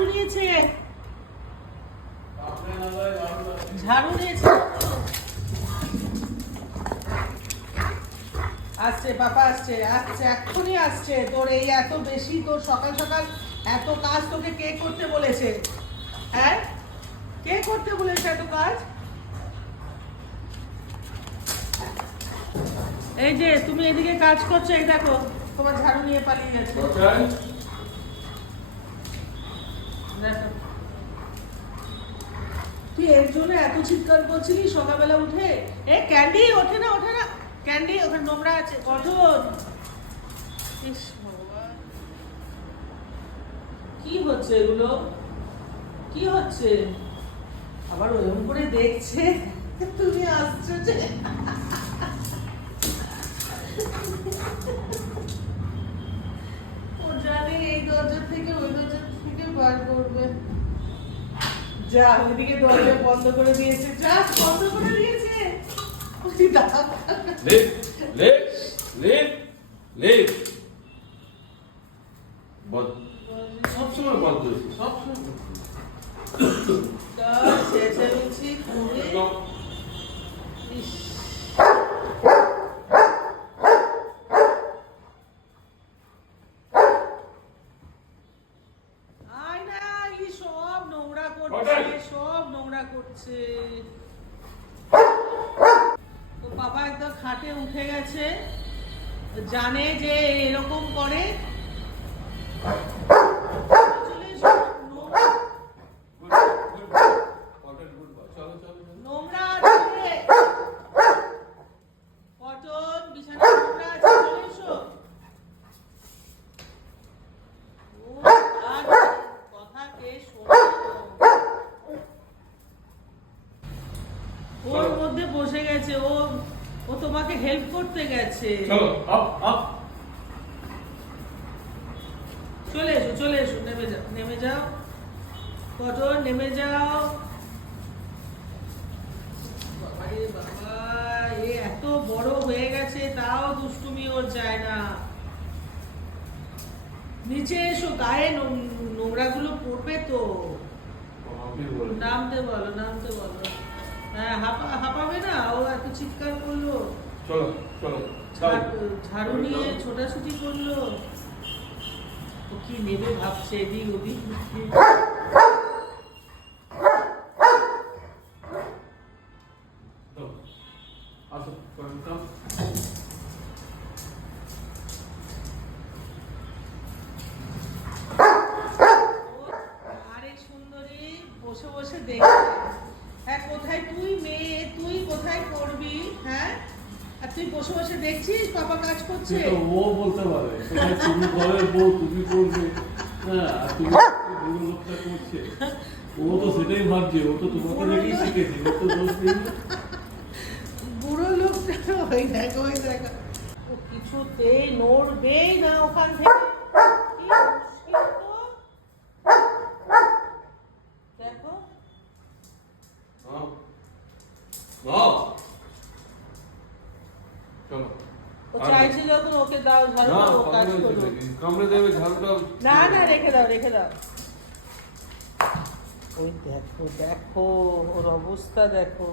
ঝাড়ু নিয়েছে। ঝাড়ু নিয়েছে। আসছে, পাপা আসছে আসছে, এক্ষুনি আসছে। তোর এই এত বেশি, তোর সকাল সকাল এত কাজ তোকে কে করতে বলেছে? হ্যাঁ? কে করতে বলেছে এত কাজ? এই যে, তুমি এদিকে কাজ করছ, এই দেখো, তোমার ঝাড়ু নিয়ে পালিয়ে গেছে দেখো। তুই এর জন্য এত চিৎকার করছিলি সকালবেলা উঠে? এ, ক্যান্ডি, ওঠে না ওঠে না। ক্যান্ডি, ওখানে নোংরা আছে কঠোর। কি হচ্ছে এগুলো? কি হচ্ছে? আবার ওরকম করে দেখছে? তুমি আসছো যে। ও জানে এই দরজা থেকে ওই দরজা থেকে বার করবে। যা ওইদিকে দরজা বন্ধ করে দিয়েছে। যা বন্ধ করে দিয়েছে। সবসময় বন্ধ হয়েছে সবসময় চেঁচামেচি করে করছে। তো বাবা একদম খাটে উঠে গেছে জানে যে এরকম করে চলে এসো, নোংরা Good, good boy. Content good boy. চলো, চলো, চলো। নোংরা আছে পটল বিছানা নোংরা আছে চলে এসো ও, আর কথা কে শোনে? ওর মধ্যে বসে গেছে ও ও তোমাকে হেল্প করতে গেছে। চলো, up, up. চলে এসো চলে এসো নেমে যাও নেমে যাও। পটল নেমে যাও। বাবা এ এত বড় হয়ে গেছে তাও দুষ্টুমি ওর যায় না। নিচে এসো গায়ে নোংরাগুলো পড়বে তো। নামতে বলো নামতে বলো। হ্যাঁ হাঁপা হাঁপাবে না ও এত চিৎকার করল। চলো, চলো, ঝাড়ু- নিয়ে ছোটাছুটি করল। ও কি নেবে ভাবছে এদিক ওদিক? বসে বসে দেখছে। হ্যাঁ কোথায় তুই মেয়ে তুই কোথায় করবি হ্যাঁ? আর তুই বসে বসে দেখছিস পাপা কাজ করছে? ও বলতে পারে। তুমি ঘরের বউ তুমি করবে হ্যাঁ আর তুমি বুড়ো লোকটা করছে। ও তো সেটাই ভাবছে ও তো তোমাকে দেখেই শিখেছে ওর তো দোষ নেই বুড়ো লোকটা ওই দেখো ওই দেখো। ও কিছুতেই নড়বেই না ওখান থেকে। নাও। চলো। ও চাইছে যখন ওকে দাও ঝাড়ু ও কাজ করবে কামড়ে দেবে ঝাড়ুটা না না রেখে দাও রেখে দাও। ওই দেখো দেখো ওর অবস্থা দেখো।